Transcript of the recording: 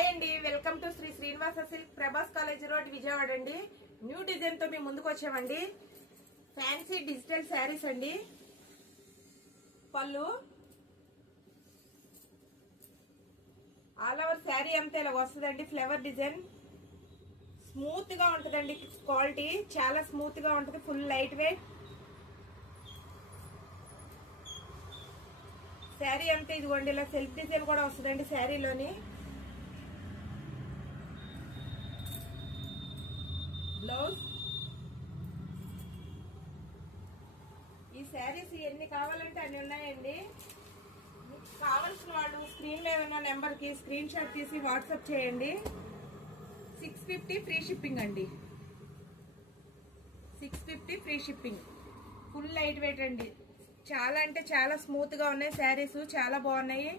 Hi అండి, welcome to Sri Srinivasa silk, Prabhas college road, Vijayawada అండి. New design తో మీ ముందుకు వచ్చామండి. ఫ్యాన్సీ డిజిటల్ శారీస్ అండి. పళ్ళు ఆల్ ఓవర్ శారీ అంతా ఇలా వస్తుందండి. ఫ్లవర్ డిజైన్ స్మూత్ గా ఉంటుందండి. క్వాలిటీ చాలా స్మూత్ గా ఉంటుంది. ఫుల్ లైట్ వెయిట్ శారీ అంతా ఇదిగోండి ఇలా సెల్ఫ్ డిజైన్ కూడా వస్తుందండి. శారీలోని బ్లౌజ్. ఈ శారీస్ ఎన్ని కావాలంటే అన్ని ఉన్నాయండి. మీకు కావాల్సిన వాళ్ళు స్క్రీన్ లో ఉన్న నెంబర్ కి స్క్రీన్ షాట్ తీసి వాట్సాప్ చేయండి. 650 ఫ్రీ షిప్పింగ్ అండి. 650 free shipping. Full light weight అండి. చాలా అంటే చాలా స్మూత్ గా ఉన్నాయి శారీస్, చాలా బాగున్నాయి.